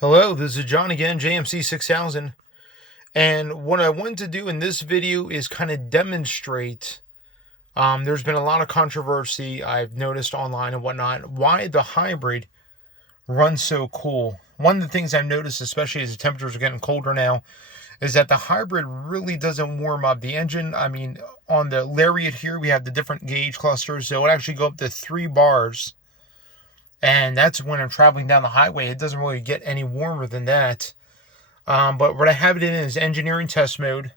Hello, this is John again, JMC 6000. And what I wanted to do in this video is kind of demonstrate, there's been a lot of controversy I've noticed online and whatnot, why the hybrid runs so cool. One of the things I've noticed, especially as the temperatures are getting colder now, is that the hybrid really doesn't warm up. The engine, on the Lariat here, we have the different gauge clusters, so it actually go up to 3 bars. And that's when I'm traveling down the highway. It doesn't really get any warmer than that. But what I have it in is engineering test mode.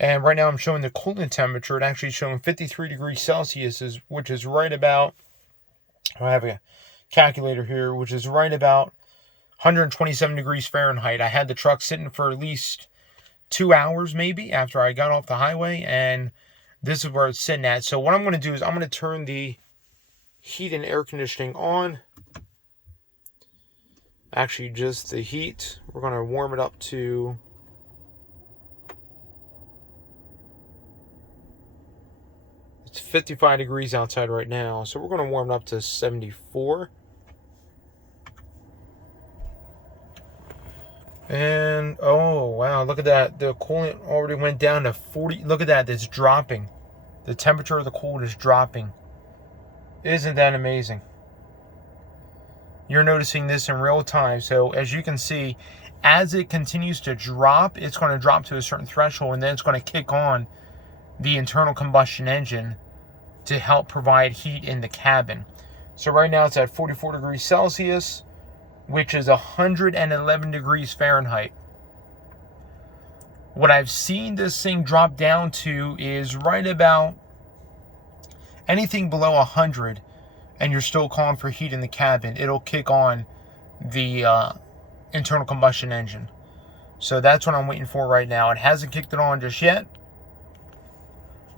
And right now I'm showing the coolant temperature. It actually showing 53 degrees Celsius, which is right about, I have a calculator here, which is right about 127 degrees Fahrenheit. I had the truck sitting for at least 2 hours maybe after I got off the highway. And this is where it's sitting at. So what I'm going to do is I'm going to turn the heat and air conditioning on. Actually, just the heat. We're going to warm it up to it's 55 degrees outside right now, so we're going to warm it up to 74. And oh wow, look at that. The coolant already went down to 40. Look at that, it's dropping. The temperature of the coolant is dropping. Isn't that amazing? You're noticing this in real time. So as you can see, as it continues to drop, it's going to drop to a certain threshold, and then it's going to kick on the internal combustion engine to help provide heat in the cabin. So right now it's at 44 degrees Celsius, which is 111 degrees Fahrenheit. What I've seen this thing drop down to is right about anything below 100, and you're still calling for heat in the cabin, it'll kick on the internal combustion engine. So that's what I'm waiting for right now. It hasn't kicked it on just yet,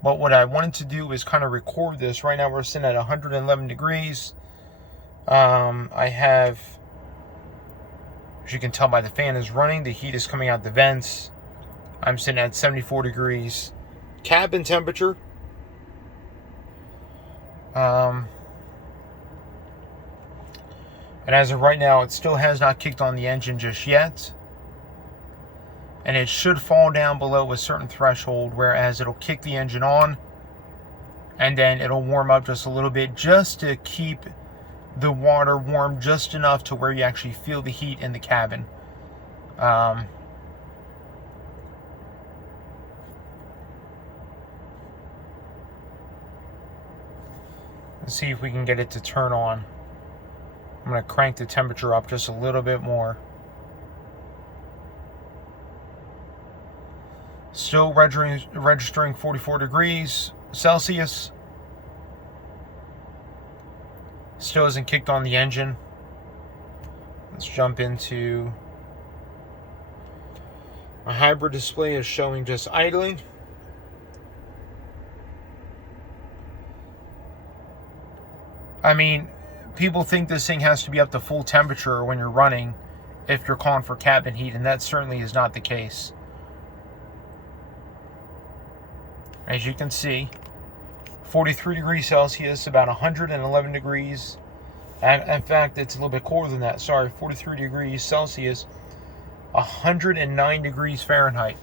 but what I wanted to do is kind of record this. Right now we're sitting at 111 degrees. I have, as you can tell by the fan is running, the heat is coming out the vents. I'm sitting at 74 degrees cabin temperature. And as of right now, it still has not kicked on the engine just yet. And it should fall down below a certain threshold, whereas it'll kick the engine on, and then it'll warm up just a little bit, just to keep the water warm just enough to where you actually feel the heat in the cabin. Let's see if we can get it to turn on. I'm going to crank the temperature up just a little bit more. Still registering 44 degrees Celsius. Still hasn't kicked on the engine. Let's jump into my hybrid display is showing just idling. People think this thing has to be up to full temperature when you're running if you're calling for cabin heat, and that certainly is not the case. As you can see, 43 degrees Celsius, about 111 degrees. In fact, it's a little bit cooler than that. Sorry, 43 degrees Celsius, 109 degrees Fahrenheit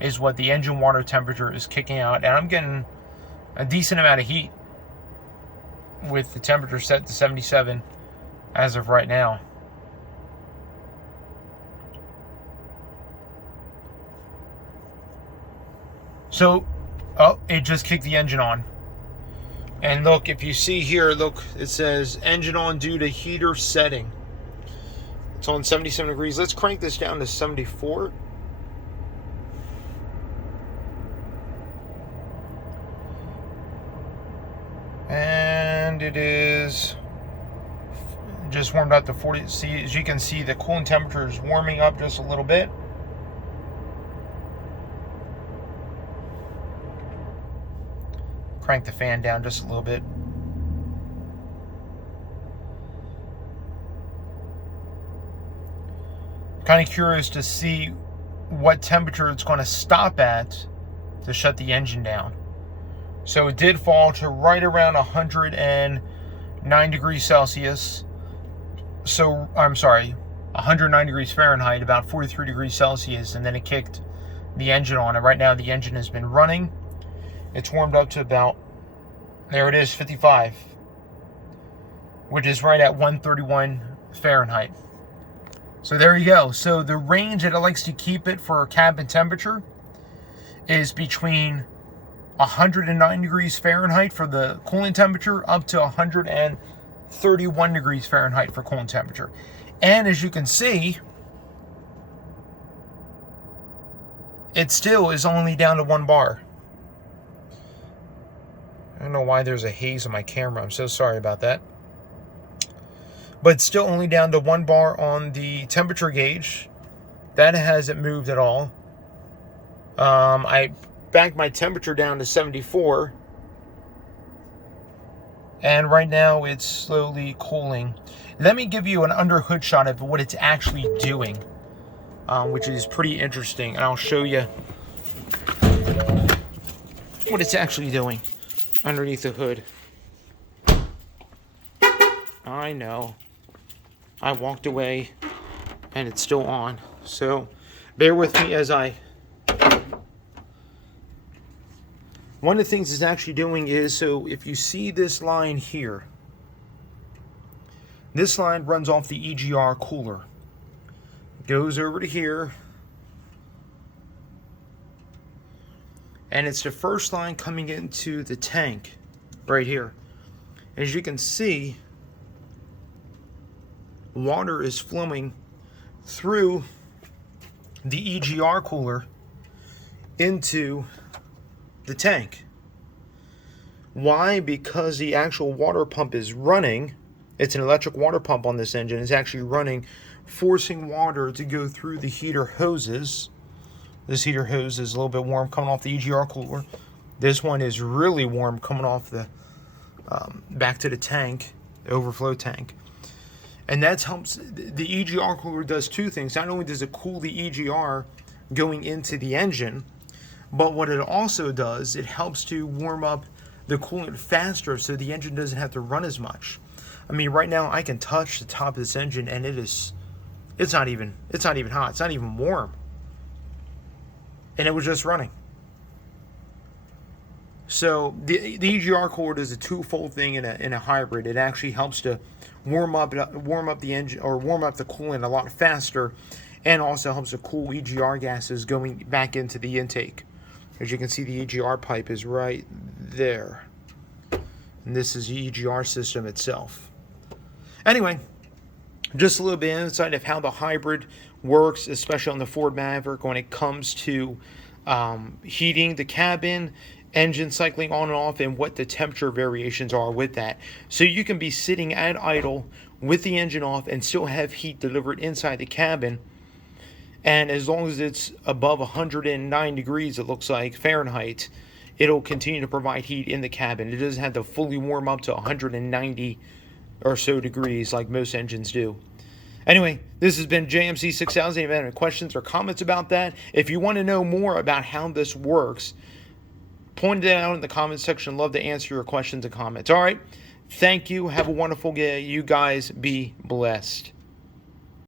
is what the engine water temperature is kicking out. And I'm getting a decent amount of heat with the temperature set to 77 as of right now. So, it just kicked the engine on. And look, if you see here, look, it says engine on due to heater setting. It's on 77 degrees. Let's crank this down to 74. And it is just warmed up to 40. See, as you can see, the coolant temperature is warming up just a little bit. Crank the fan down just a little bit. Kind of curious to see what temperature it's going to stop at to shut the engine down. So it did fall to right around 109 degrees Celsius. So, I'm sorry, 109 degrees Fahrenheit, about 43 degrees Celsius, and then it kicked the engine on. And right now the engine has been running. It's warmed up to about, there it is, 55, which is right at 131 Fahrenheit. So there you go. So the range that it likes to keep it for cabin temperature is between 109 degrees Fahrenheit for the cooling temperature up to 131 degrees Fahrenheit for cooling temperature. And as you can see, it still is only down to 1 bar. I don't know why there's a haze on my camera. I'm so sorry about that. But it's still only down to 1 bar on the temperature gauge. That hasn't moved at all. I backed my temperature down to 74. And right now it's slowly cooling. Let me give you an under hood shot of what it's actually doing, which is pretty interesting. And I'll show you what it's actually doing underneath the hood. I know. I walked away and it's still on. So bear with me as one of the things it's actually doing is, so if you see this line here, this line runs off the EGR cooler. Goes over to here. And it's the first line coming into the tank right here. As you can see, water is flowing through the EGR cooler into the tank. Why? Because the actual water pump is running. It's an electric water pump on this engine. It's actually running, forcing water to go through the heater hoses. This heater hose is a little bit warm coming off the EGR cooler. This one is really warm coming off the back to the tank, the overflow tank. And that helps. The EGR cooler does two things. Not only does it cool the EGR going into the engine, but what it also does, it helps to warm up the coolant faster so the engine doesn't have to run as much. I mean, right now I can touch the top of this engine and it's not even hot. It's not even warm. And it was just running. So the EGR cooler does a twofold thing in a hybrid. It actually helps to warm up the engine, or warm up the coolant a lot faster, and also helps to cool EGR gases going back into the intake. As you can see, the EGR pipe is right there. And this is the EGR system itself. Anyway, just a little bit of insight of how the hybrid works, especially on the Ford Maverick when it comes to heating the cabin, engine cycling on and off, and what the temperature variations are with that. So you can be sitting at idle with the engine off and still have heat delivered inside the cabin. And as long as it's above 109 degrees, it looks like, Fahrenheit, it'll continue to provide heat in the cabin. It doesn't have to fully warm up to 190 or so degrees like most engines do. Anyway, this has been JMC 6000. If you have any questions or comments about that, if you want to know more about how this works, point it out in the comments section. Love to answer your questions and comments. All right. Thank you. Have a wonderful day. You guys be blessed.